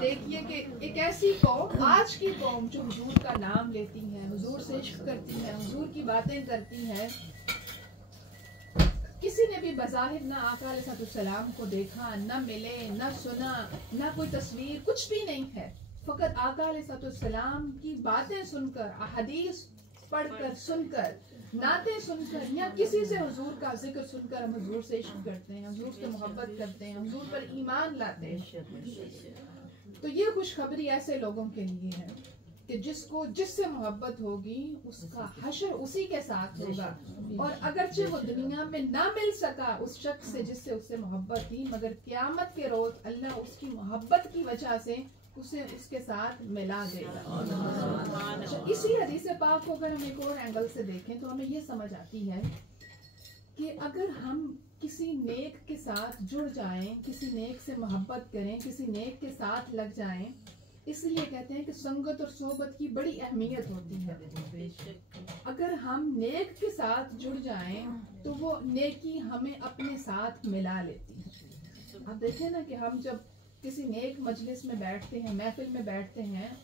देखिए कि एक ऐसी कौम, आज की कौम जो हुजूर का नाम लेती है, हुजूर से इश्क करती है, हुजूर की बातें करती है, किसी ने भी बज़ाहिर ना आका अलैहिस्सलाम को देखा, न मिले, न सुना, न कोई तस्वीर, कुछ भी नहीं है। फकत आका अलैहिस्सलाम की बातें सुनकर, हदीस पढ़कर, सुनकर, नाते सुनकर, या किसी से हुजूर का जिक्र सुनकर हम हुजूर से इश्क करते हैं, हुजूर से मोहब्बत करते हैं, हुजूर पर ईमान लाते हैं। तो ये खुशखबरी ऐसे लोगों के लिए है कि जिससे मोहब्बत होगी उसका हशर उसी के साथ होगा। और अगरचे वो दुनिया में ना मिल सका उस शख्स से जिससे उससे मोहब्बत थी, मगर क़यामत के रोज अल्लाह उसकी मोहब्बत की वजह से उसे उसके साथ मिला देगा। इसी हदीस पाक को अगर हम एक और एंगल से देखें तो हमें ये समझ आती है कि अगर हम किसी नेक के साथ जुड़ जाएं, किसी नेक से मोहब्बत करें, किसी नेक के साथ लग जाएं, इसलिए कहते हैं कि संगत और सोहबत की बड़ी अहमियत होती है। अगर हम नेक के साथ जुड़ जाएं तो वो नेकी हमें अपने साथ मिला लेती है। आप देखें ना कि हम जब किसी नेक मजलिस में बैठते हैं, महफिल में बैठते हैं,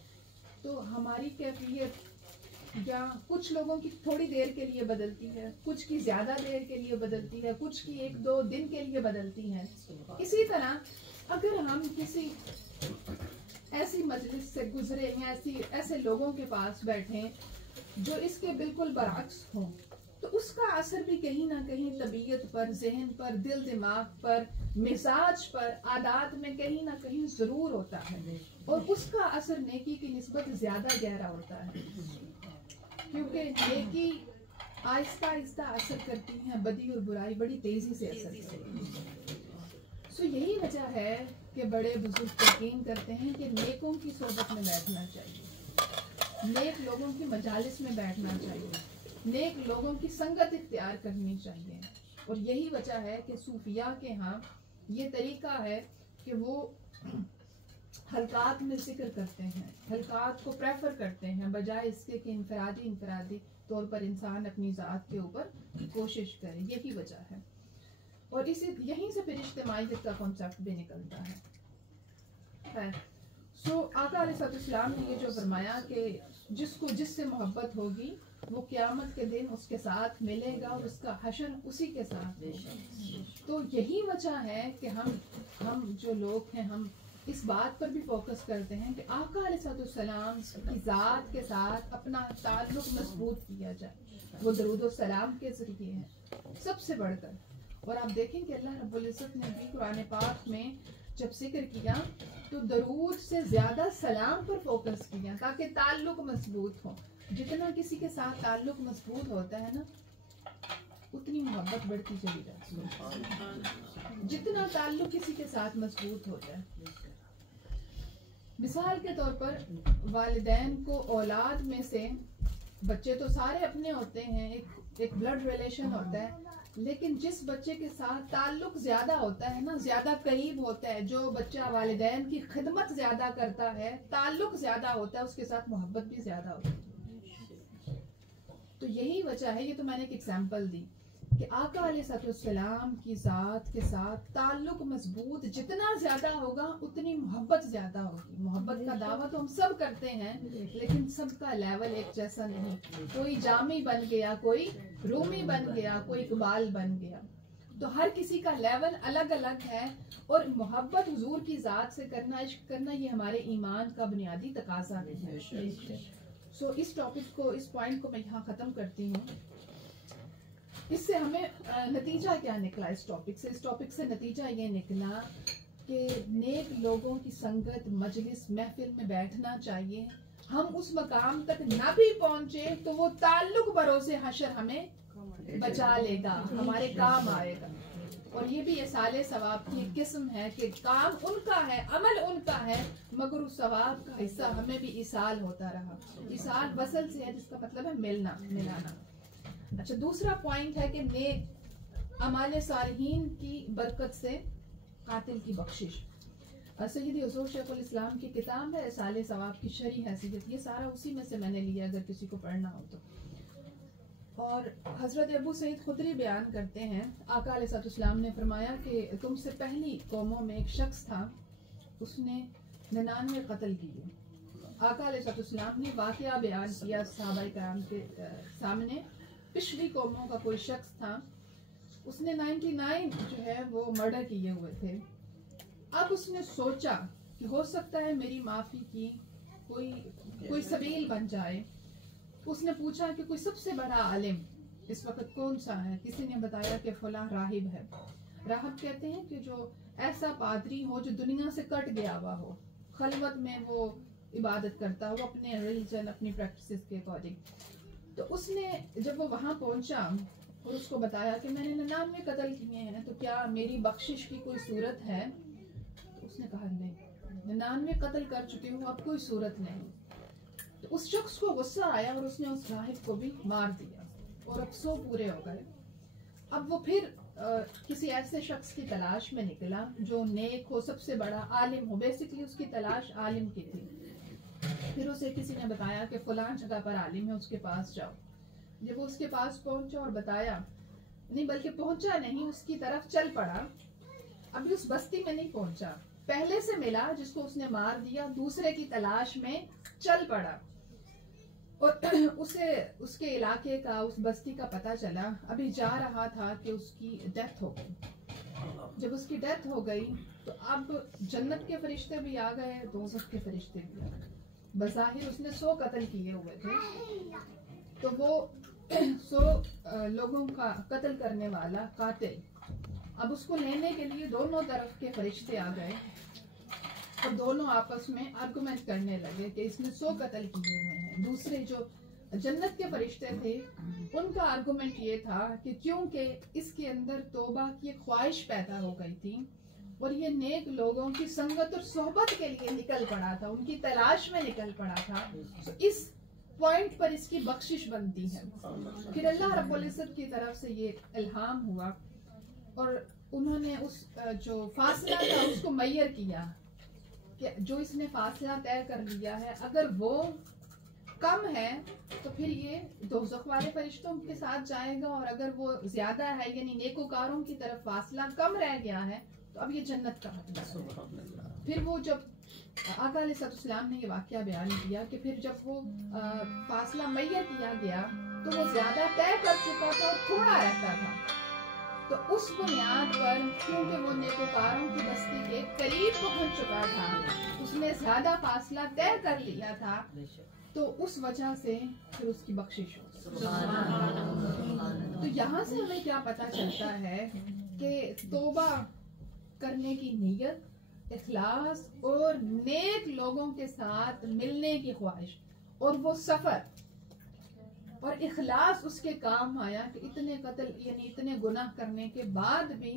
तो हमारी कैफियत या कुछ लोगों की थोड़ी देर के लिए बदलती है, कुछ की ज्यादा देर के लिए बदलती है, कुछ की 1-2 दिन के लिए बदलती है। इसी तरह अगर हम किसी ऐसी मजलिस से गुजरे या ऐसे लोगों के पास बैठे जो इसके बिल्कुल बरअक्स हों, तो उसका असर भी कहीं ना कहीं तबीयत पर, जहन पर, दिल दिमाग पर, मिजाज पर, आदात में कहीं ना कहीं जरूर होता है। और उसका असर नेकी की निस्बत ज्यादा गहरा होता है, क्योंकि नेकी आहिस्ता आहिस्ता असर करती है, बदी और बुराई बड़ी तेजी से असर करती है। सो यही वजह है कि बड़े बुजुर्ग यकीन करते हैं कि नेकों की सोबत में बैठना चाहिए, नेक लोगों की मजालिस में बैठना चाहिए, नेक लोगों की संगत इख्तियार करनी चाहिए। और यही वजह है कि सूफिया के यहाँ ये तरीका है कि वो हलकात में जिक्र करते हैं, हलकात को प्रेफर करते हैं, बजाय इसके कि इनफरादी तौर पर इंसान अपनी ज़ात के ऊपर कोशिश करे। यही वजह है। और यहीं से फिर इज्तिमाइयत का कॉन्सेप्ट भी निकलता है। सो आका अलैहिस्सलाम ने ये जो फरमाया कि जिससे मोहब्बत होगी वो क़यामत के दिन उसके साथ मिलेगा और उसका हशर उसी के साथ होगा। तो यही वजह है कि हम जो लोग हैं, हम इस बात पर भी फोकस करते हैं कि आका अलैहिस्सलाम की ज़ात के साथ अपना ताल्लुक मजबूत किया जाए। वो दरूद और सलाम के जरिए है सबसे बढ़कर। और आप देखें कि अल्लाह रब्बुल इज़्ज़त ने भी कुरान पाक में जब जिक्र किया तो दरूद से ज्यादा सलाम पर फोकस किया ताकि ताल्लुक मजबूत हो। जितना किसी के साथ ताल्लुक मजबूत होता है ना, उतनी मोहब्बत बढ़ती चली जाती है। जितना ताल्लुक किसी के साथ मजबूत हो जाए, मिसाल के तौर पर वालिदैन को औलाद में से, बच्चे तो सारे अपने होते हैं, एक ब्लड रिलेशन होता है, लेकिन जिस बच्चे के साथ ताल्लुक ज्यादा होता है ना, ज्यादा करीब होता है, जो बच्चा वालिदैन की खिदमत ज्यादा करता है, ताल्लुक ज्यादा होता है, उसके साथ मोहब्बत भी ज्यादा होती है। तो यही वजह है, ये तो मैंने एक एग्जांपल दी कि आका अलैहिस्सलाम की ज़ात के साथ ताल्लुक मजबूत जितना ज्यादा होगा उतनी मोहब्बत ज्यादा होगी। मोहब्बत का दावा तो हम सब करते हैं, लेकिन सबका लेवल एक जैसा नहीं। कोई जामी बन गया, कोई रूमी बन गया, कोई इकबाल बन गया, तो हर किसी का लेवल अलग अलग है। और मोहब्बत हुजूर की ज़ात से करना, इश्क करना, ये हमारे ईमान का बुनियादी तकाजा है। सो इस टॉपिक को, इस पॉइंट को मैं यहाँ ख़त्म करती हूँ। इससे हमें नतीजा क्या निकला इस टॉपिक से? इस टॉपिक से नतीजा ये निकला कि नेक लोगों की संगत, मजलिस, महफिल में बैठना चाहिए। हम उस मकाम तक ना भी पहुंचे तो वो ताल्लुक भरोसे हशर हमें बचा लेगा, हमारे काम आएगा। और ये भी इसाले सवाब की एक किस्म है कि काम उनका है, अमल उनका है, मगर उस सवाब का हिस्सा हमें भी इसाल होता रहा। इसाल वसल से है, जिसका मतलब है मिलना, मिलाना। अच्छा, दूसरा पॉइंट है कि नेक अमाले सालिहीन की बरकत से कातिल की बख्शिश। सय्यदी हुज़ूर शेखुल इस्लाम की किताब है इसाले सवाब की शरही हैसियत, ये सारा उसी में से मैंने लिया, अगर किसी को पढ़ना हो तो। और हजरत अबू सईद खुदरी बयान करते हैं, आका अलैहिस्सलाम ने फरमाया कि तुमसे पहली कौमों में एक शख्स था, उसने 99 कत्ल किए। आका अलैहिस्सलाम ने वाक़या बयान किया सहाबाए कराम के सामने। पिछली कौमों का कोई शख्स था, उसने 99 जो है वो मर्डर किए हुए थे। अब उसने सोचा कि हो सकता है मेरी माफ़ी की कोई सबील बन जाए। उसने पूछा कि कोई सबसे बड़ा आलिम इस वक्त कौन सा है। किसी ने बताया कि फला राहिब है। राहिब कहते हैं कि जो ऐसा पादरी हो जो दुनिया से कट गया हुआ हो, खलवत में वो इबादत करता हो अपने रिलीजन अपनी प्रैक्टिसेस के अकॉर्डिंग। तो उसने जब वो वहां पहुंचा और उसको बताया कि मैंने 99 कत्ल किए हैं, तो क्या मेरी बख्शिश की कोई सूरत है? तो उसने कहा नहीं, 99 कत्ल कर चुके हूँ, अब कोई सूरत नहीं। तो उस शख्स को गुस्सा आया और उसने उस राहिब को भी मार दिया और अब 100 पूरे हो गए। अब वो फिर किसी ऐसे शख्स की तलाश में निकला जो नेक हो, सबसे बड़ा आलिम हो। बेसिकली उसकी तलाश आलिम की थी। फिर उसे किसी ने बताया कि फलां जगह पर आलिम है, उसके पास जाओ। जब वो उसके पास पहुंचा और बताया, नहीं बल्कि पहुंचा नहीं, उसकी तरफ चल पड़ा। अभी उस बस्ती में नहीं पहुंचा, पहले से मिला जिसको उसने मार दिया, दूसरे की तलाश में चल पड़ा और उसे उसके इलाके का, उस बस्ती का पता चला। अभी जा रहा था कि उसकी डेथ हो गई। जब उसकी डेथ हो गई तो अब जन्नत के फरिश्ते भी आ गए, दोज़ख के फरिश्ते भी आ गए। बज़ाहिर उसने 100 कत्ल किए हुए थे, तो वो 100 लोगों का कत्ल करने वाला कातिल, अब उसको लेने के लिए दोनों तरफ के फरिश्ते आ गए और दोनों आपस में आर्गुमेंट करने लगे कि इसने 100 कत्ल किए हुए हैं। दूसरे जो जन्नत के फरिश्ते थे उनका आर्गुमेंट ये था कि क्योंकि इसके अंदर तौबा की ख्वाहिश पैदा हो गई थी और ये नेक लोगों की संगत और सोहबत के लिए निकल पड़ा था, उनकी तलाश में निकल पड़ा था, तो इस पॉइंट पर इसकी बख्शिश बनती है। फिर अल्लाह रब्बुल इज्जत की तरफ से ये इल्हाम हुआ और उन्होंने उस जो फासला था उसको मय्यर किया कि जो इसने फासला तय कर लिया है, अगर वो कम है तो फिर ये दोज़ख वाले फरिश्तों के साथ जाएगा, और अगर वो ज्यादा है यानी नेकोकारों की तरफ फासला कम रह गया है तो अब ये जन्नत का हकदार है। फिर वो जब आका अलैहिस्सलाम ने ये वाकया बयान किया कि फिर जब वो फासला मय्यर किया गया तो वो ज्यादा तय कर चुका था और थोड़ा रहता था, तो उस बुनियाद पर क्योंकि वो नेकोकारों की बस्ती के करीब पहुंच चुका था, उसने ज्यादा फासला तय कर लिया था, तो उस वजह से फिर उसकी बख्शिश हो। तो यहाँ से हमें क्या पता चलता है कि तौबा करने की नीयत, इखलास और नेक लोगों के साथ मिलने की ख्वाहिश और वो सफर और इखलास उसके काम आया कि इतने कत्ल यानी इतने गुनाह करने के बाद भी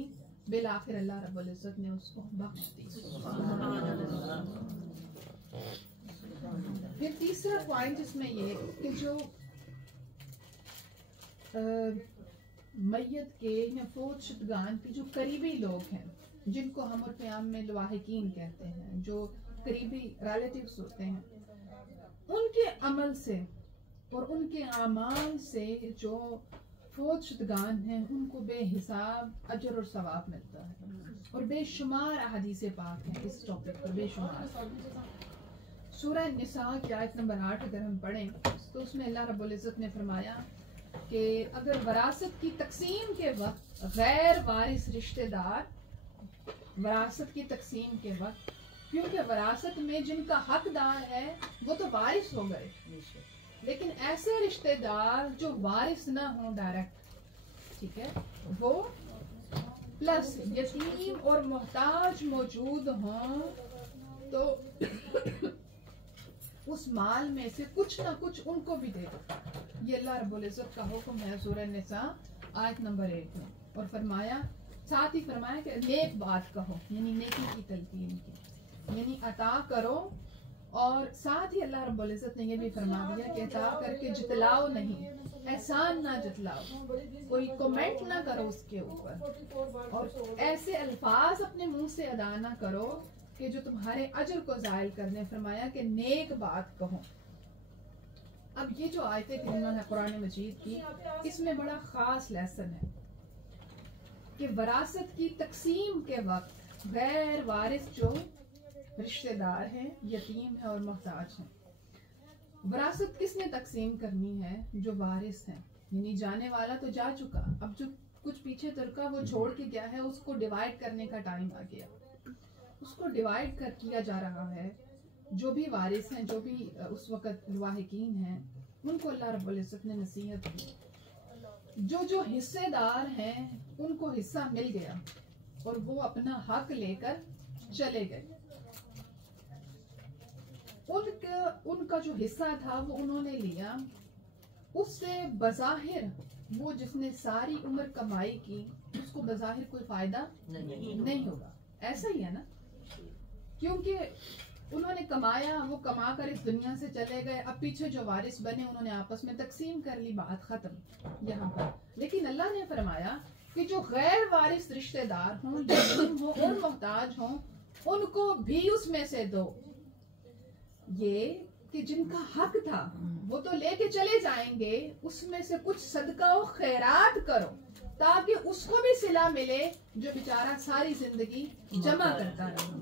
बिल आखिर अल्लाह रब्बुल इज्जत ने उसको बख्श दी। फिर तीसरा पॉइंट इसमें ये कि जो मैयत के या फौत शुदगान के जो करीबी लोग हैं, जिनको हम और क़याम में लवाहिकीन कहते हैं, जो करीबी रिलेटिव्स होते हैं, उनके अमल से और उनके आमाल से जो फौत शुदगान हैं उनको बेहिसाब अजर और सवाब मिलता है। और बेशुमार अहादीसे पाक हैं इस टॉपिक पर, बेशुमार। सूरह निसा की आयत नंबर 8 अगर हम पढ़ें तो उसमें अल्लाह रब्बुल इज्जत ने फरमाया कि अगर वरासत की तकसीम के वक्त गैर वारिस रिश्तेदार, वरासत की तकसीम के वक्त, क्योंकि वरासत में जिनका हकदार है वो तो वारिस हो गए, लेकिन ऐसे रिश्तेदार जो वारिस ना हो डायरेक्ट, ठीक है, वो प्लस यतीम और मोहताज मौजूद हों, तो उस माल में से कुछ ना कुछ उनको भी दे दो। ये अल्लाह रब्बुल इज्जत का हुक्म है सूरह निसा आयत नंबर 1 में। और फरमाया, साथ ही फरमाया कि नेक बात कहो, यानी नेकी की तलकीन की, यानी अता करो। और साथ ही अल्लाह रब्बुल इज्जत ने ये भी फरमा दिया कि अता करके जितलाओ नहीं, एहसान ना जितलाओ, कोई कमेंट ना करो उसके ऊपर, और ऐसे अल्फाज अपने मुंह से अदा ना करो कि जो तुम्हारे अजर को जायल करने। फरमाया कि नेक बात कहो। अब ये जो आयत करीमा है कुरान मजीद की, इसमें बड़ा खास लेसन है कि वरासत की तकसीम के वक्त गैर वारिस जो रिश्तेदार हैं, यतीम हैं और मोहताज हैं। विरासत किसने तकसीम करनी है? जो वारिस हैं, यानी जाने वाला तो जा चुका, अब जो कुछ पीछे तुरका वो छोड़ के गया है, उसको डिवाइड करने का टाइम आ गया। उसको डिवाइड कर किया जा रहा है। जो भी वारिस हैं, जो भी उस वक्त वाहिकीन हैं, उनको अल्लाह रब्बुल इज्जत ने नसीहत की। जो हिस्सेदार हैं उनको हिस्सा मिल गया और वो अपना हक लेकर चले गए। उनका जो हिस्सा था वो उन्होंने लिया। उससे बज़ाहिर वो जिसने सारी उम्र कमाई की, उसको बज़ाहिर कोई फायदा नहीं होगा। ऐसा ही है ना, क्योंकि उन्होंने कमाया, वो कमा कर इस दुनिया से चले गए। अब पीछे जो वारिस बने उन्होंने आपस में तकसीम कर ली, बात खत्म यहाँ पर। लेकिन अल्लाह ने फरमाया कि जो गैर वारिस रिश्तेदार हों, यतीम हो और मोहताज हों, उनको भी उसमें से दो। ये कि जिनका हक था वो तो लेके चले जाएंगे, उसमें से कुछ सदका और खैरात करो ताकि उसको भी सिला मिले जो बेचारा सारी जिंदगी जमा करता रहा।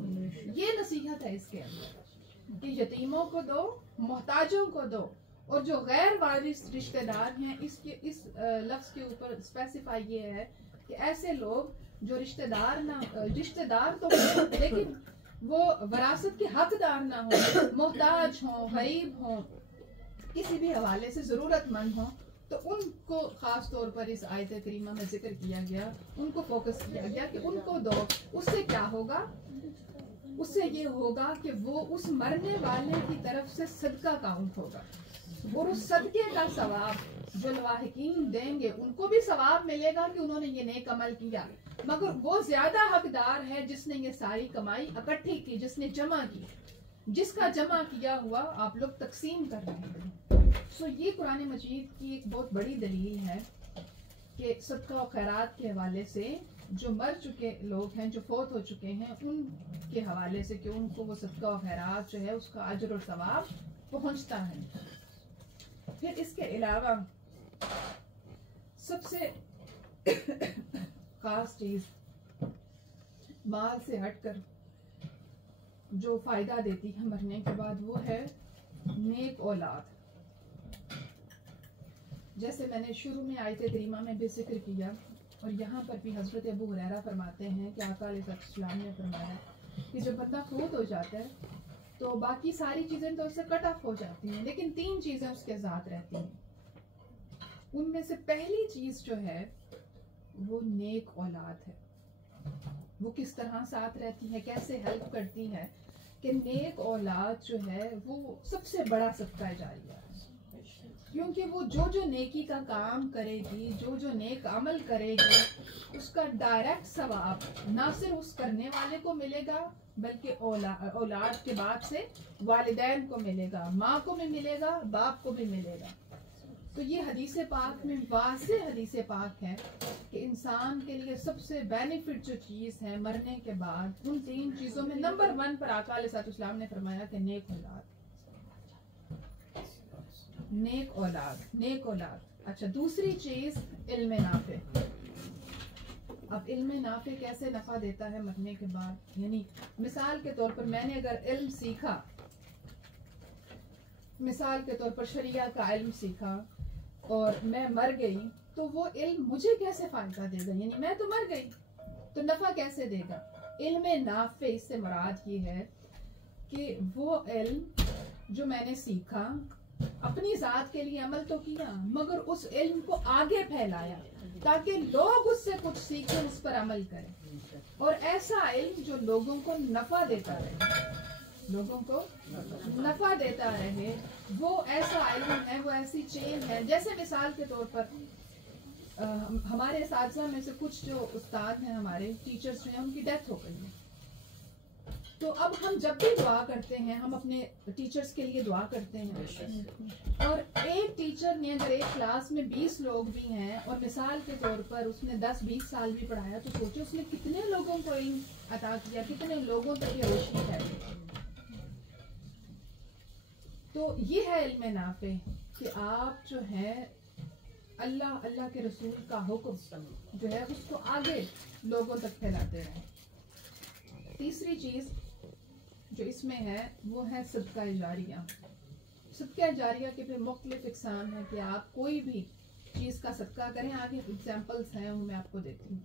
ये नसीहत है इसके अंदर कि यतीमों को दो, मोहताजों को दो, और जो गैर वारिस रिश्तेदार हैं, इस लफ्ज के ऊपर स्पेसिफाई ये है कि ऐसे लोग जो रिश्तेदार तो लेकिन वो विरासत के हकदार ना हो, मोहताज हो, गरीब हो, किसी भी हवाले से जरूरतमंद हो, तो उनको खास तौर पर इस आयत करीमा में जिक्र किया गया, उनको फोकस किया गया कि उनको दो। उससे क्या होगा? उससे ये होगा कि वो उस मरने वाले की तरफ से सदका काउंट होगा और उस सदके का सवाब जो लवाहिकीन देंगे उनको भी सवाब मिलेगा कि उन्होंने ये नेक अमल किया। मगर वो ज्यादा हकदार है जिसने ये सारी कमाई इकट्ठी की, जिसने जमा की, जिसका जमा किया हुआ आप लोग तकसीम कर रहे हैं। सो ये कुरान मजीद की एक बहुत बड़ी दलील है कि सदका और खैरात के हवाले से जो मर चुके लोग हैं, जो फौत हो चुके हैं, उनके हवाले से कि उनको वो सदका और खैरात जो है उसका अजर और सवाब पहुंचता है। फिर इसके अलावा सबसे खास चीज माल से हटकर जो फायदा देती है मरने के बाद, वो है नेक औलाद। जैसे मैंने शुरू में आयत करीमा में भी जिक्र किया और यहाँ पर भी हजरत अबू हुरैरा फरमाते हैं कि आका अलैहिस्सलाम ने फरमाया कि जब बंदा फौत हो जाता है तो बाकी सारी चीजें तो उससे कट ऑफ हो जाती हैं, लेकिन 3 चीजें उसके साथ रहती हैं। उनमें से पहली चीज जो है वो नेक औलाद है। वो किस तरह साथ रहती है, कैसे हेल्प करती है कि नेक औलाद जो है वो सबसे बड़ा सदका जारिया है। क्योंकि वो जो नेकी का काम करेगी, जो नेक अमल करेगी, उसका डायरेक्ट सवाब ना सिर्फ उस करने वाले को मिलेगा बल्कि औलाद के बाद से वालिदैन को मिलेगा, माँ को भी मिलेगा, बाप को भी मिलेगा। तो ये हदीस पाक में वाज़ेह हदीस पाक है कि इंसान के लिए सबसे बेनिफिट जो चीज़ है मरने के बाद, उन 3 चीज़ों में नंबर 1 पर आका अलैहिस्सलाम ने फरमाया कि नेक औलाद, नेक औलाद, नेक औलाद। अच्छा, दूसरी चीज़ इल्म नाफे। अब इल्म नाफे कैसे नफ़ा देता है मरने के बाद? यानी मिसाल के तौर पर मैंने अगर इल्म सीखा, मिसाल के तौर पर शरिया का इल्म सीखा और मैं मर गई, तो वो इल्म मुझे कैसे फायदा देगा? यानी मैं तो मर गई तो नफा कैसे देगा? इल्म नाफे इससे मुराद ये है कि वो इल्म जो मैंने सीखा, अपनी जात के लिए अमल तो किया मगर उस इल्म को आगे फैलाया ताकि लोग उससे कुछ सीखें, उस पर अमल करें, और ऐसा इल्म जो लोगों को नफा देता रहे, लोगों को नफा देता रहे, वो ऐसा इल्म है, वो ऐसी चेन है। जैसे मिसाल के तौर पर हमारे साथी में से कुछ जो उस्ताद हैं, हमारे टीचर्स जो हैं, उनकी डेथ हो गई है। तो अब हम जब भी दुआ करते हैं, हम अपने टीचर्स के लिए दुआ करते हैं, और एक टीचर ने अगर एक क्लास में 20 लोग भी हैं और मिसाल के तौर पर उसने 10-20 साल भी पढ़ाया, तो सोचो उसने कितने लोगों को इल्म अता किया, कितने लोगों तक ये रोशनी है। तो ये है इल्म नाफे कि आप जो है अल्लाह के रसूल का हुक्म जो है उसको आगे लोगों तक फैलाते रहें। तीसरी चीज जो इसमें है वो है सदका जारिया। सदका जारिया के भी मुख्तलिफ इकसाम है कि आप कोई भी चीज़ का सदका करें। आगे एग्जांपल्स हैं वो मैं आपको देती हूँ।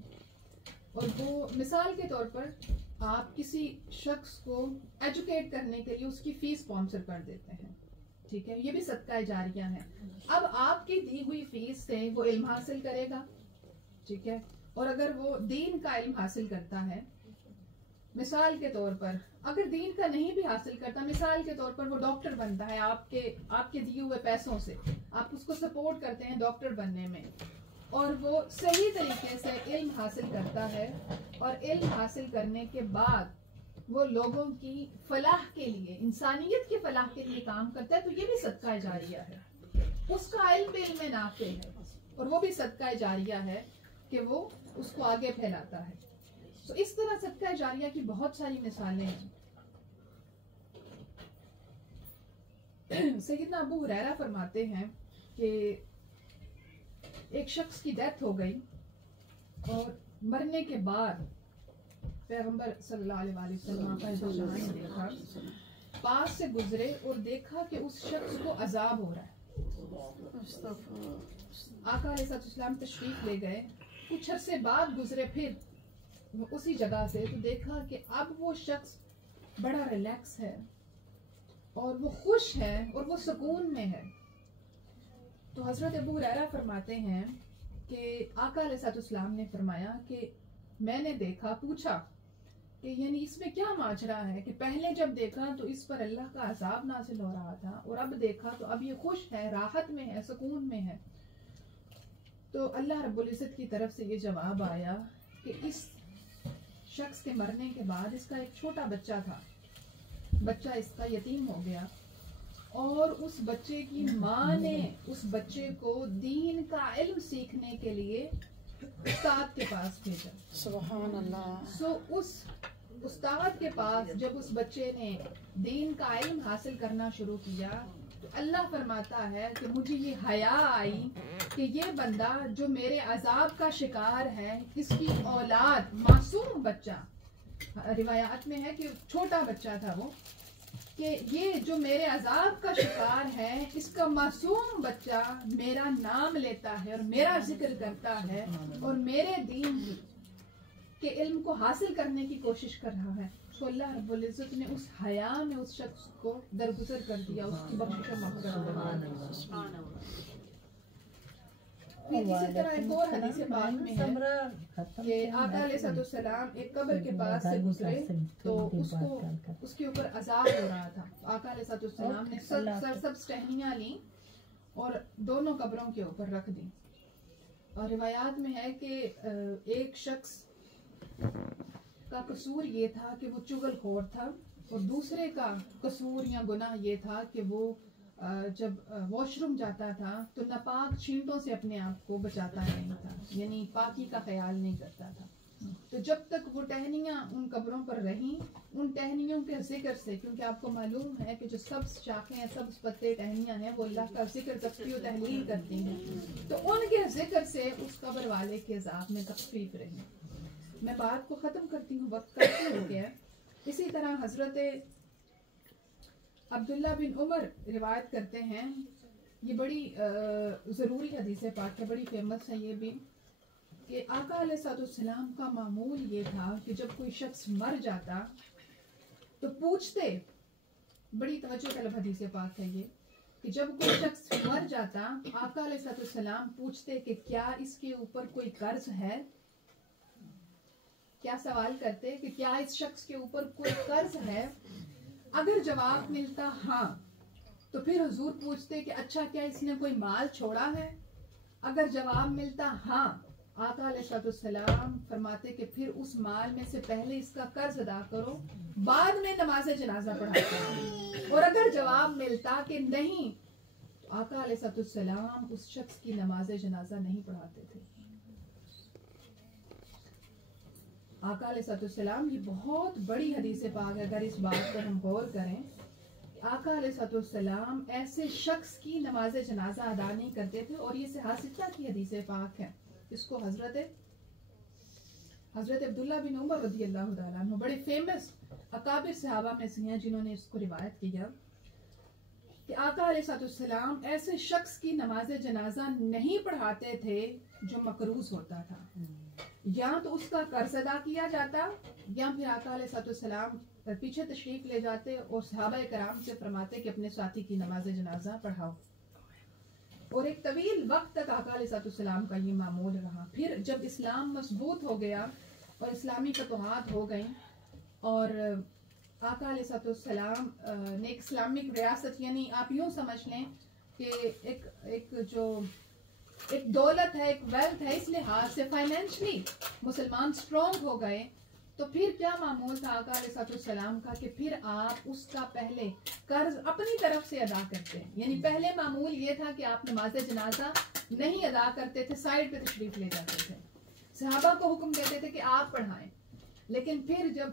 और वो मिसाल के तौर पर आप किसी शख्स को एजुकेट करने के लिए उसकी फीस स्पॉन्सर कर देते हैं, ठीक है, ये भी सदका जारिया है। अब आपकी दी हुई फीस से वो इल्म हासिल करेगा, ठीक है, और अगर वो दीन का इल्म हासिल करता है, मिसाल के तौर पर अगर दीन का नहीं भी हासिल करता, मिसाल के तौर पर वो डॉक्टर बनता है, आपके दिए हुए पैसों से आप उसको सपोर्ट करते हैं डॉक्टर बनने में, और वो सही तरीके से इल्म हासिल करता है और इल्म हासिल करने के बाद वो लोगों की फलाह के लिए, इंसानियत की फलाह के लिए काम करता है, तो ये भी सदका जारिया है। उसका इल्म इल्म नाफे है और वो भी सदका जारिया है कि वो उसको आगे फैलाता है। तो इस तरह सदका जारिया की बहुत सारी मिसालें हैं। सैयदना अबू हुरैरा फरमाते हैं कि एक शख्स की डेथ हो गई और मरने के बाद पैगंबर सल्लल्लाहु अलैहि वसल्लम ने देखा, पास से गुजरे और देखा कि उस शख्स को अजाब हो रहा है। आका अलैहिस्सलाम तशरीफ ले गए, कुछ अरसे बाद गुजरे फिर उसी जगह से, तो देखा कि अब वो शख्स बड़ा रिलैक्स है और वो खुश है और वो सुकून में है। तो हजरत अबू हुरैरा फरमाते हैं कि आका अलैहिस्सलाम ने फरमाया कि मैंने देखा, पूछा कि यानी इसमें क्या माजरा है कि पहले जब देखा तो इस पर अल्लाह का अजाब नाजिल हो रहा था और अब देखा तो अब ये खुश है, राहत में है, सुकून में है। तो अल्लाह रब्बुल इज्जत की तरफ से ये जवाब आया कि इस शख्स के मरने के बाद इसका एक छोटा बच्चा था, बच्चा इसका यतीम हो गया और उस बच्चे की माँ ने उस बच्चे को दीन का इल्म सीखने के लिए उस्ताद के पास भेजा। सुभान अल्लाह। सो उस उस्ताद के पास जब उस बच्चे ने दीन का इल्म हासिल करना शुरू किया तो अल्लाह फरमाता है कि मुझे ये हया आई कि ये बंदा जो मेरे अजाब का शिकार है, इसकी औलाद, मासूम बच्चा, रिवायात में है कि छोटा बच्चा था वो, कि ये जो मेरे अजाब का शिकार है, इसका मासूम बच्चा मेरा नाम लेता है और मेरा जिक्र करता है और मेरे दीन के इल्म को हासिल करने की कोशिश कर रहा है। तो अल्लाह रब्बुल इज्जत ने उस हया में उस शख्स को दरगुजर कर दिया, उसकी बख्शिश और मग़फ़िरत। इसी तरह एक और हदीस पाक में है कि आका अलैहिस्सलाम एक कब्र के पास से गुजरे तो उसको उसके ऊपर अजाब हो रहा था। तो आका अलैहिस्सलाम ने सब टहनियाँ ली और दोनों कब्रों के ऊपर रख दी। और रिवायात में है कि एक शख्स का कसूर ये था कि वो चुगलखोर था और दूसरे का कसूर या गुनाह ये था कि वो जब वॉशरूम जाता था तो नापाक छींटों से अपने आप को बचाता नहीं था, यानी पाकी का ख्याल नहीं करता था। तो जब तक वो टहनियाँ उन कब्रों पर रहीं, उन टहनियों के जिक्र से, क्योंकि आपको मालूम है कि जो सब्ज शाखें हैं, सब्ज पत्ते टहनियाँ हैं, वो अल्लाह का जिक्र तस्बीह और तहलील करती हैं, तो उनके जिक्र से उस कब्र वाले के अज़ाब में तखफीफ रही। मैं बात को ख़त्म करती हूँ, वक्त काफ़ी हो गया है। इसी तरह हज़रत अब्दुल्ला बिन उमर रिवायत करते हैं, ये बड़ी ज़रूरी हदीस पाक है, बड़ी फेमस है ये भी, कि आका अलैहिस्सलाम का मामूल ये था कि जब कोई शख्स मर जाता तो पूछते, बड़ी तवज्जो तलब हदीस पाक है ये, कि जब कोई शख्स मर जाता आका अलैहिस्सलाम पूछते कि क्या इसके ऊपर कोई कर्ज है, क्या सवाल करते कि क्या इस शख्स के ऊपर कोई कर्ज है। अगर जवाब मिलता हाँ, तो फिर हुजूर पूछते कि अच्छा क्या इसने कोई माल छोड़ा है। अगर जवाब मिलता हाँ, आका अलैहिस्सलाम फरमाते कि फिर उस माल में से पहले इसका कर्ज अदा करो, बाद में नमाज जनाजा पढ़ाते। और अगर जवाब मिलता कि नहीं, तो आका अलैहिस्सलाम उस शख्स की नमाज जनाजा नहीं पढ़ाते थे। आका अलैहिस्सलाम, ये बहुत बड़ी हदीस पाक है, अगर इस बात पर हम गौर करें, आका अलैहिस्सलाम ऐसे शख्स की नमाज जनाजा अदा नहीं करते थे। और ये सिहासिता की हदीस पाक है, इसको हजरत हजरत अब्दुल्ला बिन उमर रदियल्लाहु ताला अन्हु बड़े फेमस अकाबिर सहाबा में से हैं जिन्होंने इसको रिवायत किया कि आका अलैहिस्सलाम ऐसे शख्स की नमाज जनाजा नहीं पढ़ाते थे जो मकरूज होता था, या तो उसका कर्ज अदा किया जाता या फिर आका अलैहिस्सलाम पीछे तशरीफ ले जाते और सहाबा कराम से फरमाते कि अपने साथी की नमाज जनाजा पढ़ाओ। और एक तवील वक्त तक आका अलैहिस्सलाम का ये मामूल रहा। फिर जब इस्लाम मजबूत हो गया और इस्लामी फतवाहत हो गई और आका अलैहिस्सलाम ने एक इस्लामिक रियासत, यानी आप यूं समझ लें कि एक दौलत है, एक वेल्थ है, इस लिहाज से फाइनेंशियली मुसलमान स्ट्रॉन्ग हो गए, तो फिर क्या मामूल था आका अलैहिस्सलाम का कि फिर आप उसका पहले कर्ज अपनी तरफ से अदा करते हैं। यानी पहले मामूल ये था कि आप नमाज जनाजा नहीं अदा करते थे, साइड पे तशरीफ ले जाते थे, सहाबा को हुक्म देते थे कि आप पढ़ाएं। लेकिन फिर जब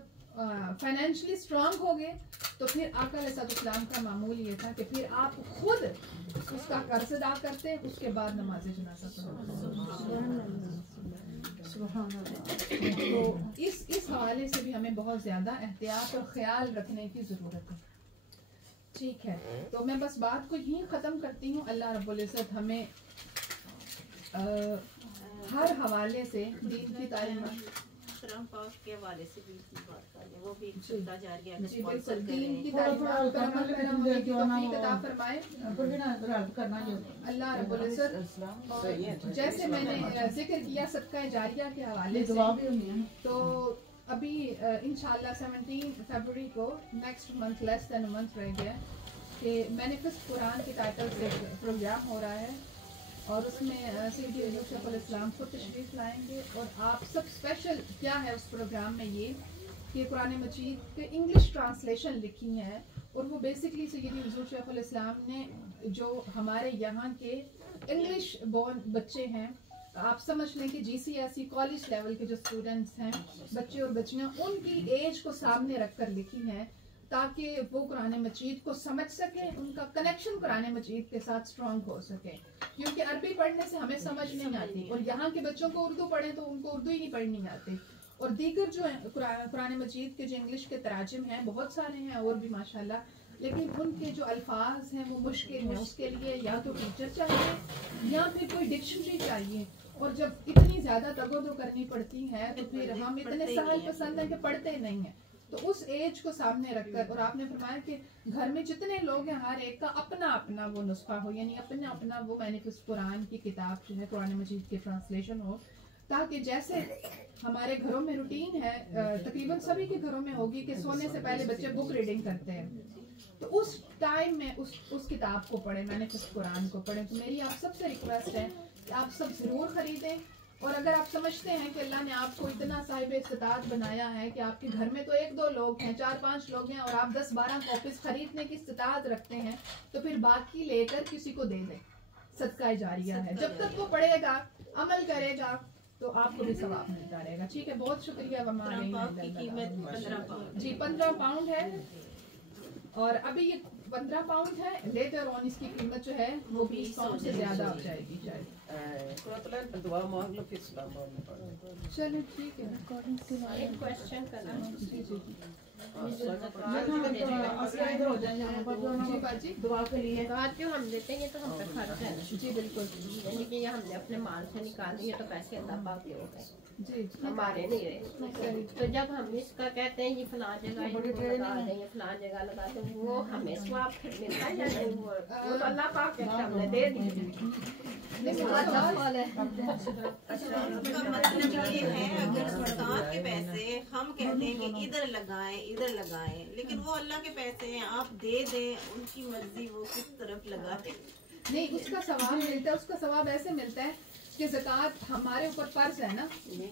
फाइनेंशियली स्ट्रांग हो गए तो फिर आका अलैहिस्सलाम का मामूल ये था कि फिर आप खुद उसका कर्ज अदा करते, उसके बाद नमाज जनाजा पढ़ाते। तो इस हवाले से भी हमें बहुत ज्यादा एहतियात और ख्याल रखने की जरूरत है। ठीक है, तो मैं बस बात को यहीं खत्म करती हूँ। अल्लाह रब्बुल इज्जत हमें हर हवाले से दीन की तालीम के हवाले से भी बात कर लें, वो भी सुनता जा रही है। जी बिल्कुल, दीन की तालीम पर अमल फरमाए अल्लाह रब्बुल इज्जत। जैसे मैंने जिक्र किया सदका जारिया के हवाले से, तो अभी इंशाल्लाह 17 फरवरी को next month, less than a month रह गया कि मैनिफेस्ट कुरान के टाइटल से प्रोग्राम हो रहा है और उसमें सैयदी हुजूर शेखुल इस्लाम खुद तशरीफ लाएंगे। और आप सब स्पेशल क्या है उस प्रोग्राम में ये कि कुरान मजीद के इंग्लिश ट्रांसलेशन लिखी है और वो बेसिकली सैयदी हुजूर शेखुल इस्लाम ने जो हमारे यहाँ के इंग्लिश बोर्न बच्चे हैं, आप समझ लें कि GCSE कॉलेज लेवल के जो स्टूडेंट्स हैं, बच्चे और बच्चियाँ, उनकी एज को सामने रखकर लिखी हैं ताकि वो कुरान मजीद को समझ सके, उनका कनेक्शन कुरान मजीद के साथ स्ट्रॉन्ग हो सके। क्योंकि अरबी पढ़ने से हमें समझ नहीं आती और यहाँ के बच्चों को उर्दू पढ़े तो उनको उर्दू ही नहीं पढ़नी आती। और दीगर जो है कुरान मजीद के जो इंग्लिश के तराजिम हैं बहुत सारे हैं और भी माशाल्लाह, लेकिन उनके जो अल्फाज हैं वो मुश्किल हैं। उसके लिए या तो टीचर चाहिए या फिर कोई डिक्शनरी चाहिए। और जब इतनी ज्यादा तगोदो करनी पड़ती है तो फिर हम इतने सहल पसंद हैं कि पढ़ते नहीं हैं। तो उस एज को सामने रखकर, और आपने फरमाया कि घर में जितने लोग हैं हर एक का अपना अपना वो नुस्खा हो, यानी अपना अपना वो मैनिफेस्ट कुरान की किताब जो है कुरान मजीद की ट्रांसलेशन हो, ताकि जैसे हमारे घरों में रूटीन है, तकरीबन सभी के घरों में होगी कि सोने से पहले बच्चे बुक रीडिंग करते हैं, तो उस टाइम में उस किताब को पढ़ें, मैनिफेस्ट कुरान को पढ़ें। तो मेरी आप सबसे रिक्वेस्ट है कि आप सब जरूर खरीदें। और अगर आप समझते हैं कि अल्लाह ने आपको इतना साहिब इस्तिताअत बनाया है कि आपके घर में तो 1-2 लोग हैं, 4-5 लोग हैं और आप 10-12 कॉपीज खरीदने की इस्तिताअत रखते हैं, तो फिर बाकी लेकर किसी को दे दें। सदका जारिया है, जब तक वो पढ़ेगा, अमल करेगा तो आपको भी सवाब मिलता रहेगा। ठीक है, बहुत शुक्रिया। जी 15 पाउंड है और अभी ये 15 पाउंड है, लेटर ऑन इसकी कीमत जो है वो 20 पाउंड से ज्यादा हो जाएगी शायद। चलो ठीक है। एक क्वेश्चन करना जी जी दुआ के लिए बात जो हम देते हैं तो हम पे खर्च है। जी बिल्कुल, यानी कि ये हमने अपने माल से निकाल दिए तो पैसे अल्लाह पाक के हो गए, जी हमारे नहीं रहे। तो जब हम इसका कहते हैं ये फलां जगह लगा देंगे, फलां जगह लगा दें, वो हमें स्वाब मिलता है या नहीं? वो तो अल्लाह पाक के हमने दे दिए। मतलब ये है, अगर सरकार के पैसे हम कहते हैं कि इधर लगाएं, लेकिन वो अल्लाह के पैसे हैं, आप दे दें, उनकी मर्जी वो किस तरफ लगाए। नहीं, उसका सवाब मिलता है। उसका सवाब ऐसे मिलता है कि ज़कात हमारे ऊपर फर्ज है ना,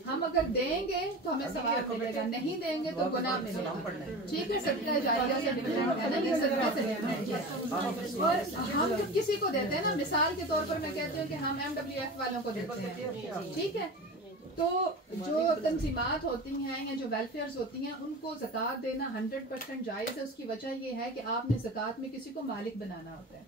हम अगर देंगे तो हमें सवाब मिलेगा, नहीं देंगे तो गुनाह मिलेगा। ठीक है, सदका जारिया से डिफरेंट है ना, ये सदका से डिफरेंट है। और हम जब किसी को देते हैं ना, मिसाल के तौर पर मैं कहती हूँ कि हम MWF वालों को देते हैं, ठीक है, तो जो तंजीमात होती हैं या जो वेलफेयर्स होती हैं उनको ज़कात देना 100% जायज़ है। उसकी वजह ये है कि आपने ज़कात में किसी को मालिक बनाना होता है।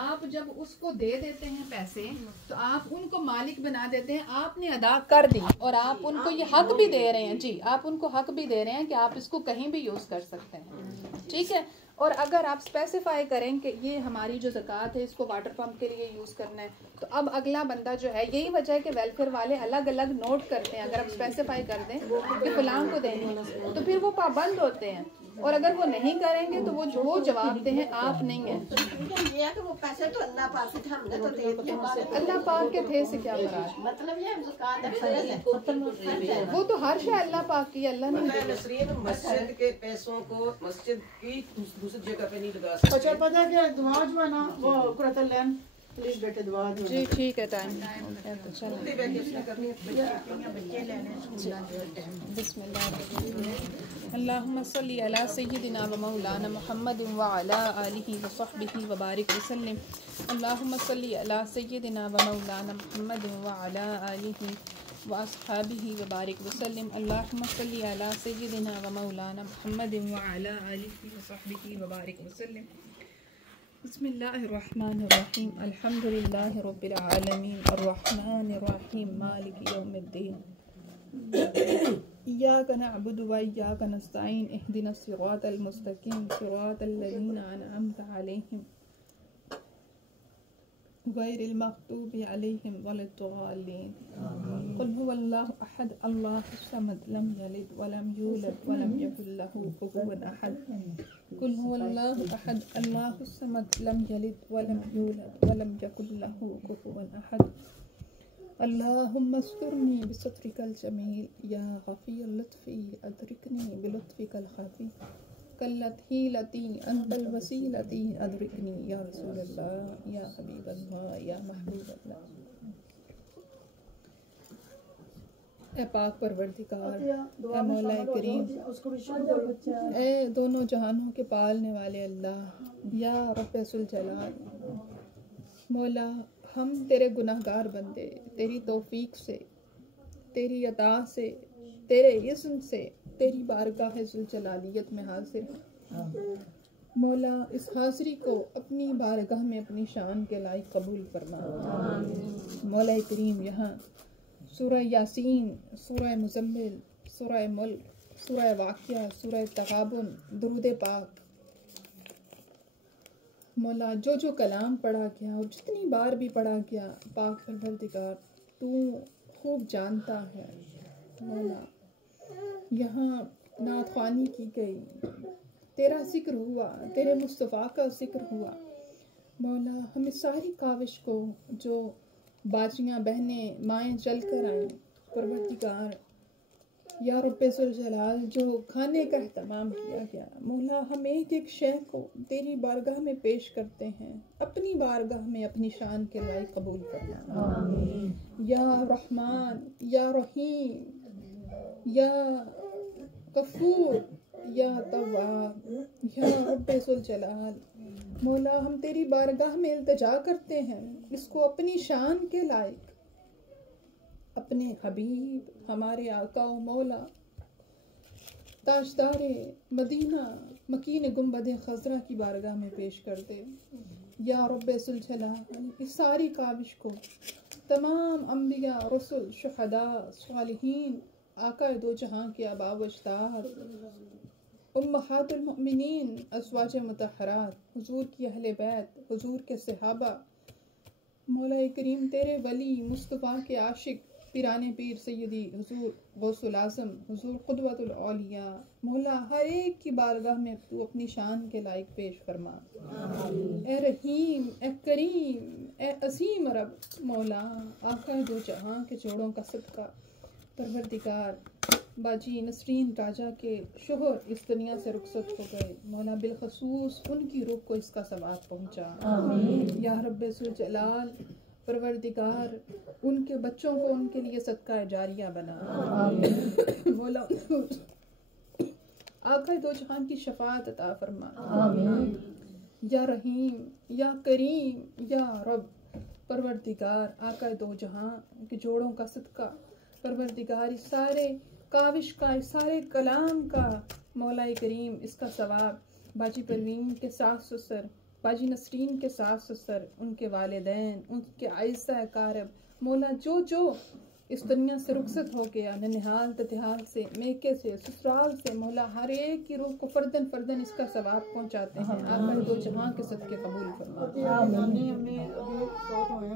आप जब उसको दे देते हैं पैसे तो आप उनको मालिक बना देते हैं, आपने अदा कर दी और आप उनको ये हक भी दे रहे हैं। जी, आप उनको हक भी दे रहे हैं कि आप इसको कहीं भी यूज़ कर सकते हैं, ठीक है। और अगर आप स्पेसिफाई करें कि ये हमारी जो ज़कात है इसको वाटर पंप के लिए यूज़ करना है, तो अब अगला बंदा जो है, यही वजह है कि वेलफेयर वाले अलग अलग नोट करते हैं। अगर आप स्पेसिफाई कर दें कि फलां को देंगे तो फिर वो पाबंद होते हैं, और अगर वो नहीं करेंगे तो वो जवाबते हैं, आप नहीं है। ये है कि वो पैसे तो अल्लाह पाक से हमने तो दे दिए, अल्लाह पाक के थे से क्या मुराद? मतलब ये ज़कात है, वो तो हर शय अल्लाह पाक की, अल्लाह ने नसरीन मस्जिद के पैसों को मस्जिद की दूसरी जगह पे नहीं लगा सकते। अच्छा पता क्या दुआ जो है ना वो कुरातल प्लीज बेटे दुआ दो। जी ठीक है, टाइम तो चलो। बिस्मिल्लाह। अल्लाहुम्मा सल्ली अला सय्यिदिना व मौलाना मुहम्मद व अला आलिहि व सहबिहि व बारिक वसल्लम। अल्लाहुम्मा सल्ली अला सय्यिदिना व मौलाना मुहम्मद व अला आलिहि व अस्हाबिहि व बारिक वसल्लम। अल्लाहुम्मा सल्ली अला सय्यिदिना व मौलाना मुहम्मद व अला आलिहि व सहबिहि व बारिक वसल्लम। बिस्मिल्लाहिर्रहमानिर्रहीम। अल्हम्दुलिल्लाहि रब्बिल आलमीन अर्रहमानिर्रहीम मालिकि यौमिद्दीन। इय्याका नअबुदु व इय्याका नस्तईन इहदिनस सिरातल मुस्तकीम सिरातल लज़ीना अनअमता अलैहिम गैरिल मग़दूबि अलैहिम वलद्दाल्लीन। क़ुल हुवल्लाहु अहद अल्लाहुस समद लम यलिद व लम यूलद व लम यकुल लहू कुफुवन अहद। क़ुल हुवल्लाहु अहद अल्लाहुस समद लम यलिद व लम यूलद व लम यकुल लहू कुफुवन अहद। अल्लाहुम्मा अस्तिरनी बिसत्रिकल जमील या गफ़ीर लुत्फ़ी अदरिकनी बिलुत्फ़िकल ख़फ़ी कल्लती लती अंतल वसीलती अदरिकनी या रसूलल्लाह या हबीबल्लाह या महबूबल्लाह। ए पाक परवरदिगार, ए मौला करीम, ए दोनों जहानों के पालने वाले अल्लाह, या रब्बुल जलाल, मौला हम तेरे गुनाहगार बंदे तेरी तौफीक से, तेरी अता से, तेरे इज़्न से तेरी बारगाह ज़ुल जलालियत में हाजिर हैं। मौला इस हाज़री को अपनी बारगाह में अपनी शान के लायक कबूल फरमा। मौला करीम, यहाँ सूरह यासीन, सूरह मुज़म्मिल, सूरह मुल्क, सूरह वाक़िया, सूरह तग़ाबुन, दुरूद पाक, मौला जो जो कलाम पढ़ा गया और जितनी बार भी पढ़ा गया, पाक परवरदिगार तू खूब जानता है। मौला यहाँ नात ख़्वानी की गई, तेरा ज़िक्र हुआ, तेरे मुस्तफ़ा का ज़िक्र हुआ। मौला हमें सारी काविश को, जो बाजियाँ बहनें माएँ चल कर आएँ, परवरदिगार या रब्बुल जलाल जो खाने का एहतमाम किया गया, मौला हम एक एक शय को तेरी बारगाह में पेश करते हैं, अपनी बारगाह में अपनी शान के लायक कबूल करना। या रहमान, या रहीम, या गफूर, या तव्वाब, या रब्बुल जलाल, मौला हम तेरी बारगाह में इल्तिजा करते हैं, इसको अपनी शान के लायक अपने हबीब, हमारे आका व मौला, ताजदारे मदीना, मकीन गुंबद खज़रा की बारगाह में पेश कर दे। या रब्बुल जलाल, इस सारी काविश को तमाम अंबिया, रसूल, शुहदा, सालिहीन, आका दो जहां के आबा व अजदाद, उम्महातुल मुमिनीन, अज़वाज मुतहहरात, हुजूर की अहले बैत, हुजूर के सहाबा, मौला करीम तेरे वली मुस्तफ़ा के आशिक, पिराने पीर सैयदी हुजूर गौसुल आज़म, हुजूर क़ुदवतुल औलिया, मौला हर एक की बारगाह में तू अपनी शान के लायक पेश फरमा। ए रहीम, ए करीम, ए असीम रब, मौला आका दो जहां के जोड़ों का सदका, परवरदिगार बाजी नसरीन राजा के शोहर इस दुनिया से रुखसत हो गए, मौला बिलखसूस उनकी रूह को इसका सवाब पहुँचा। या रब्बुल जलाल, परवरदिगार उनके बच्चों को उनके लिए सदका जारिया बना। मौला आका दो जहां की शफाअत अता फरमा। या रहीम, या करीम, या रब, परवरदिगार आका दो जहां के जोड़ों का सदका परवरदिगार इस सारे काविश का, इस सारे कलाम का मौला करीम इसका सवाब बाजी परवीन के सास ससुर, बाजी नसरीन के सास ससुर, उनके वालिदैन, उनके आइज़ा कारब, मौला जो जो इस दुनिया से रुखसत हो गया, ननिहाल ततिहाल से, मेके से, ससुराल से, मौला हर एक की रूह को फर्दन फर्दन इसका सवाब पहुंचाते हैं। आप दो जहां के सदके कबूल फरमाओ।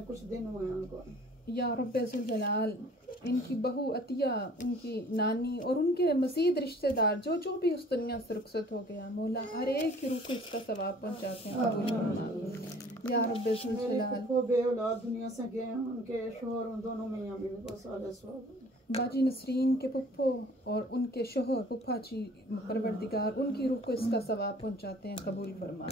कुछ दिन हुए उनको या रब्बे ज़ुल जलाल, इनकी बहू अतिया, उनकी नानी और उनके मज़ीद रिश्तेदार जो जो भी उस दुनिया से रुखसत हो गया, मौला हर एक की रूह को इसका सवाब पहुंचाते हैं। कबूल फरमाओ या रब्बे ज़ुल जलाल। वो बेऔलाद दुनिया से गए हैं, उनके शोहर उन दोनों में यहाँ भी बहुत सारे स्वाब। बाजी नसरीन के पुप्पो और उनके शोहर पुप्पा जी, परवरदिगार उनकी रूह को इसका सवाब पहुंचाते हैं। कबूल फरमा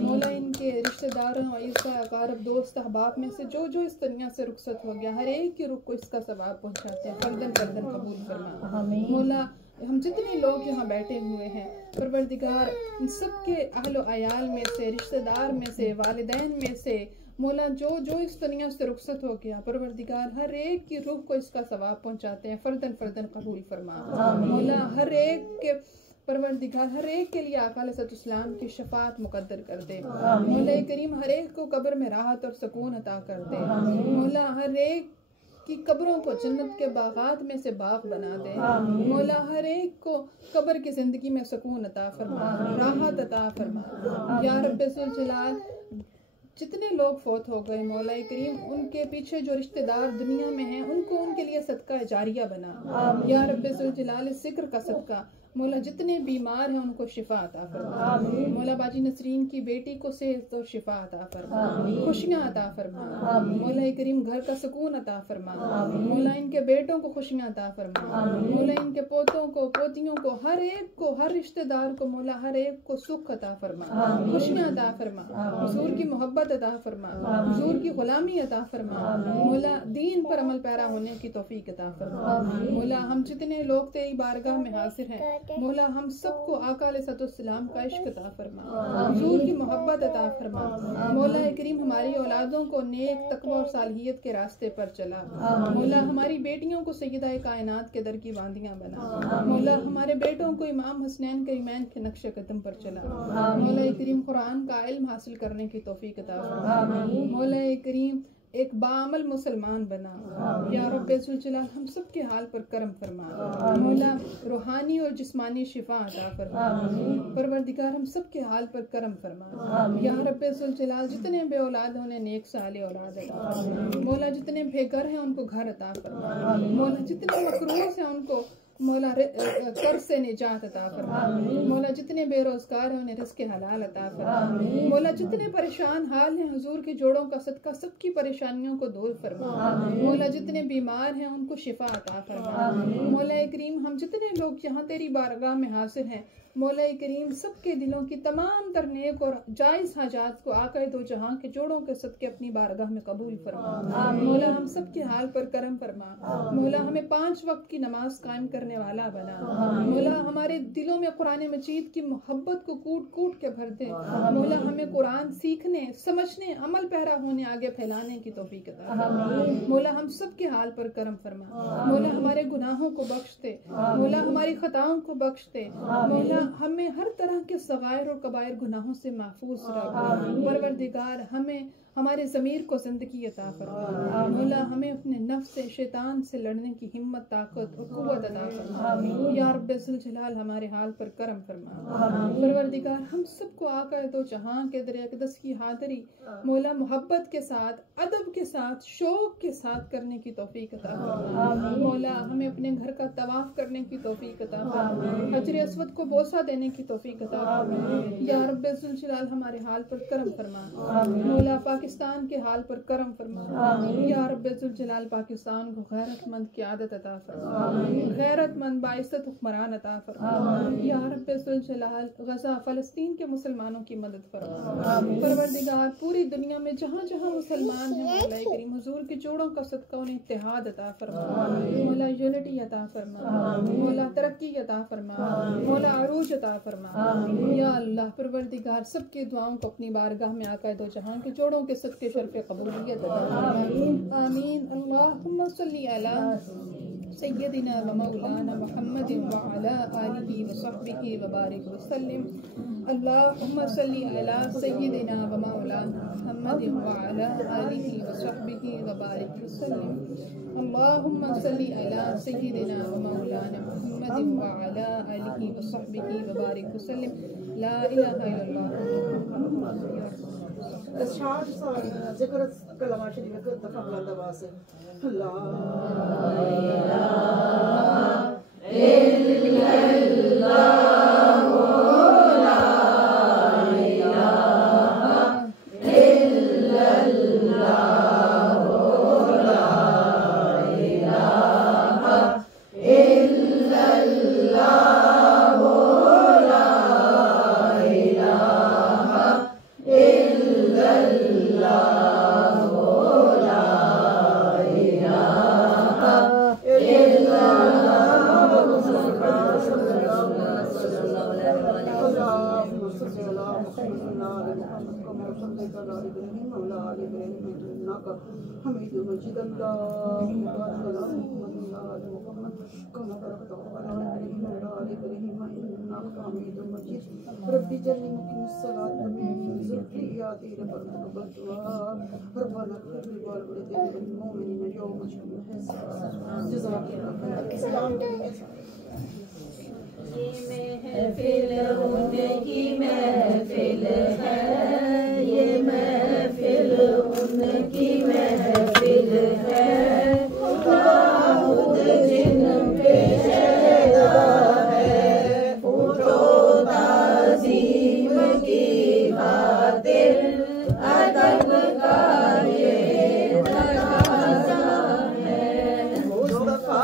मौला। इनके रिश्तेदारों, इज़्ज़ा अकारब, दोस्त अहबाब में से जो जो इस दुनिया से रुखसत हो गया, हर एक की रूह को इसका सवाब पहुंचाते हैं। फर्दन फर्दन कबूल फरमा मौला। हम जितने लोग यहाँ बैठे हुए हैं परवरदिगार, इन सब के अहलो अयाल में से, रिश्तेदार में से, वालिदैन में से, मौला जो जो इस दुनिया से रुखसत हो गया, परवरदिगार हर एक की रूह को इसका सवाब पहुंचाते हैं। फर्दन फर्दन कबूल फरमा मौला। हर एक के परवरदिगार हर एक के लिए आका अलैहिस्सलाम की शफाअत मुकद्दर कर दे मौला करीम। हर एक को कब्र में राहत और सुकून अता कर दे मौला। हर एक की कब्रों को जन्नत के बागात में से बाग बना दे मौला। हर एक को कब्र की जिंदगी में सुकून अता फरमा, राहत अता फरमा या रब्बे ज़ुल जलाल। जितने लोग फौत हो गए मौला करीम, उनके पीछे जो रिश्तेदार दुनिया में हैं, उनको उनके लिए सदका जारिया बना या रब्बे ज़ुल जलाल। ज़िक्र का सदका मौला, जितने बीमार हैं उनको शिफा अता फरमा मौला। बाजी नसरीन की बेटी को सेहत और शिफा अता फरमा, खुशियाँ अता फरमा मौला करीम। घर का सुकून अता फरमा मौला। इनके बेटों को खुशियाँ अता फरमा मौला। इनके पोतों को, पोतियों को, हर एक को, हर रिश्तेदार को मौला, हर एक को सुख अता फरमा, खुशियाँ अता फरमा, हुजूर की मोहब्बत अता फरमा, हुजूर की गुलामी अता फरमा मौला। दीन पर अमल पैरा होने की तौफीक अता फरमा मौला। हम जितने लोग तेरी बारगाह में हाजिर हैं मौला, हम सबको आका अलैहिस्सलाम का इश्क अता फरमा, हुजूर की मोहब्बत अता फरमा मौला करीम। हमारी औलादों को नेक तकवा और सालिहियत के रास्ते पर चला मौला। हमारी बेटियों को सय्यदा कायनात के दर की बांदियां बना मौला। हमारे बेटों को इमाम हसनैन करीमैन के नक्शे कदम पर चला मौला करीम। कुरान का इल्म हासिल करने की तौफीक अता फरमा मौला करीम। एक बाअमल मुसलमान बना या रब्बे ज़ुल जलाल। हम सब के हाल पर करम फरमा मौला। रूहानी और जिस्मानी शिफा अता फरमा परवरदिगार। हम सब के हाल पर करम फरमा या रब्बे ज़ुल जलाल। जितने बे औलाद हैं उन्हें नेक साले औलाद अता फरमा मौला। जितने बेघर हैं उनको घर अता फरमा मौला। जितने मकरूज़ हैं उनको मौला कर्ज से निजात अता फरमा मौला। जितने बेरोजगार हैं उन्हें रिज़्क़ हलाल अता फरमा मौला। जितने परेशान हाल हैं हुजूर के जोड़ों का सदका सबकी परेशानियों को दूर फरमा मौला। जितने बीमार हैं उनको शिफा अता फरमा मौला करीम। हम जितने लोग यहाँ तेरी बारगाह में हाजिर हैं मौला करीम, सबके दिलों की तमाम तर नेक और जायज़ हाजात को आका दो जहां के जोड़ों के सदके अपनी बारगाह में कबूल फरमा मौला। हम सब के हाल पर करम फरमा मौला। हमें 5 वक्त की नमाज कायम करने वाला बना मौला। हमारे दिलों में कुरान मजीद की मोहब्बत को कूट कूट के भर दे मौला। हमें कुरान सीखने, समझने, अमल पैरा होने, आगे फैलाने की तौफीक अता मौला। हम सब के हाल पर करम फरमा मौला। हमारे गुनाहों को बख्श दे मौला, हमारी खताओं को बख्श दे मौला। हमें हर तरह के सगायर और कबायर गुनाहों से महफूज रख परवरदिगार। हमें हमारे ज़मीर को ज़िंदगी अता फरमा मौला। हमें अपने नफ्स से, शैतान से लड़ने की हिम्मत, ताकत और क़ुव्वत अता फरमा या रब्बे ज़ुल जलाल। हमारे हाल पर करम फरमा परवरदिगार। हम सबको आका दो जहां के दर अक़दस की हाज़िरी मौला मोहब्बत के साथ, अदब के साथ, शौक के साथ करने की तौफीक अता फरमा मौला। हमें अपने घर का तवाफ करने की तौफीक अता फरमा, हजर अस्वद को बोसा देने की तौफीक अता फरमा या रब्बे ज़ुल जलाल। हमारे हाल पर करम फरमा मौला। पाकिस्तान के हाल पर करम फरमा या रब्बे ज़ुल जलाल। पाकिस्तान को गैरतमंद क़यादत अता फरमा, गैरतमंद बाइज़्ज़त हुक्मरान अता फरमा या रब्बे ज़ुल जलाल। गज़ा फ़लस्तीन के मुसलमानों की मदद फरमा परवरदिगार। पूरी दुनिया में जहाँ जहाँ मुसलमान हैं मौला करीम, हुजूर के जोड़ों का सदका उन्हें इत्तेहाद अता फरमा मौला। यूनिटी अता फरमा मौला। तरक्की अता फरमा मौला। अरूज अता फरमा या अल्लाह परवरदिगार। सबकी दुआओं को अपनी बारगाह में आका दो जहां के जोड़ों के सदके शर्फ़ कबूलियत अता फरमा आमीन। अल्लाहुम्मा सल्ली अला सय्यदिना व मौलाना मुहम्मदिन व अला आलिहि व सहबिहि व बारिक व सल्लिम। अल्लाहुम्मा सल्लि अला सय्यदिना व मौलाना मुहम्मदिन व अला आलिहि व सहबिहि व बारिक व सल्लिम। अल्लाहुम्मा सल्लि अला सय्यदिना व मौलाना मुहम्मदिन व अला आलिहि व सहबिहि व बारिक व सल्लिम। ला इलाहा इल्लल्लाह। शाद जिक्र कलमा शरीफ को दफा बुलंद आवाज से ला इलाहा इल्लल्लाह ला इलाहा इल्लल्लाह ला इलाहा इल्लल्लाह ला इलाहा हमीद मजीद रब्बी जल्ली मुकीम सलात में ज़ुर्रियती रब्बना दुआ रब्बना क़ब्ल वालिदैन मोमिनीन यौम हिसाब जज़ाकल्लाह सलाम। ये महफिल उनकी महफिल है, ये महफिल उनकी महफिल है। खुदावंद जिन पे शहदा है, उठो ताज़ीम की खातिर अदब का ये तकाज़ा है। मुस्तफ़ा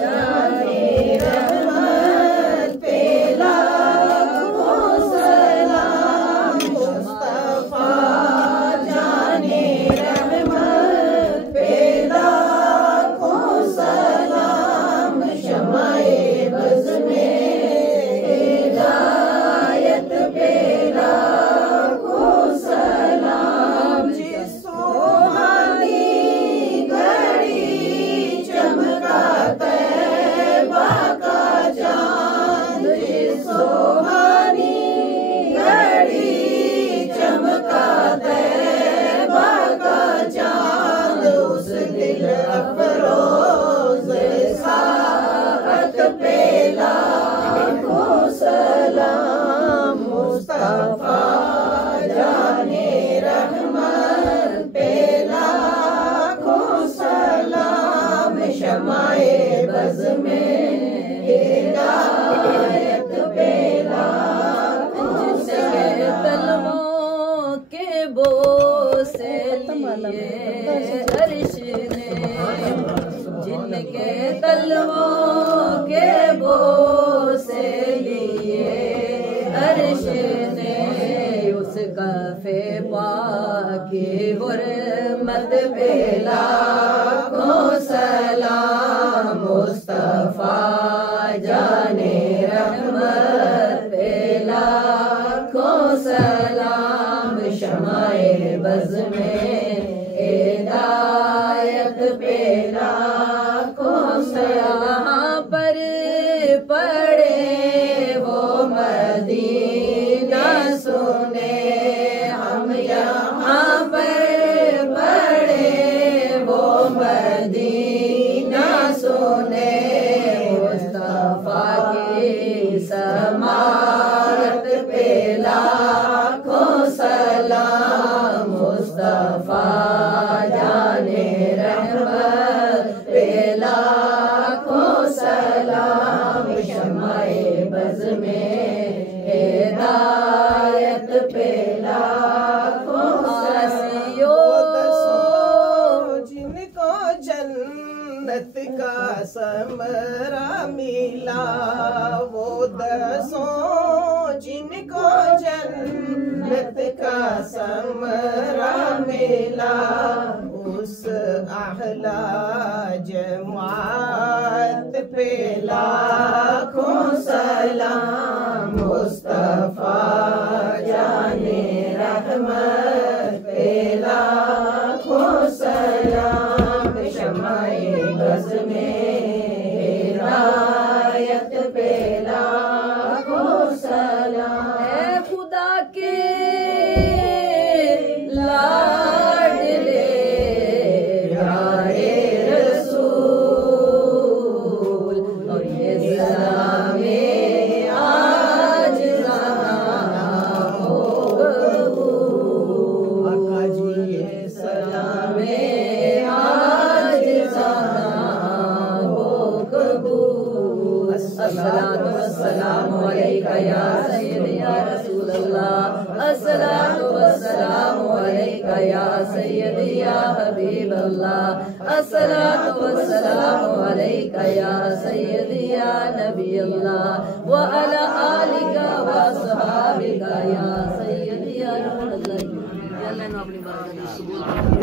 जाने रहमत पे लाखों सलाम, मुस्तफ़ा जाने रहमत पे लाखों सलाम। शमाए बज़ में हिदायत पे लाखों सलाम। जिस सुहानी घड़ी चमका तैबा का चांद, जिस सुहानी घड़ी चमका तैबा का चांद, उस दिल अफरोज साअत पे लाखों सलाम। मुस्तफ़ा जाने रहमत पे लाखों सलाम। शमाए बज़ में हिदायत पे लाखों सलाम। तलवों के बोसे लिए अर्श ने, जिनके तलवों के बोसे लिए अर्श ने, उस कफ़े पाकी हुर्मत पे लाखों सलाम। मुस्तफ़ा जाने रहमत पे लाखों सलाम। शमाए बज़ में हिदायत पे लाखों सलाम। पर पढ़े वो मदीना सुने, हम यहाँ पर पढ़े वो मदीना सुने। मुस्तफ़ा की समात पे लाखों सलाम। मुस्तफ़ा जाने रहमत पे लाखों सलाम। शमाए बज़ में हिदायत पे लाखों सलाम। जिनको जन्नत का समरा मिला, वो दसों जिनको जन्नत का समरा मिला, उस अहला जमात पे लाखों सलाम। मुस्तफ़ा जाने रहमत पे लाखों सलाम। शमाए बज़ में के लाडले प्यारे रसूल और ये सलामे आज हो कबूल आका जी ये सलामे आज हो कबूल अस्सलातु वस्सलामु अलैका या सय्यदी या रसूल अल्लाह अस्सलातु वस्सलामु अलैका या सय्यदी या हबीब अल्लाह अस्सलातु वस्सलामु अलैका या सय्यदी या नबी अल्लाह व अला आलिका व सहाबिका या सय्यदी या रसूल अल्लाह। अल्लाह ने अपनी बरकत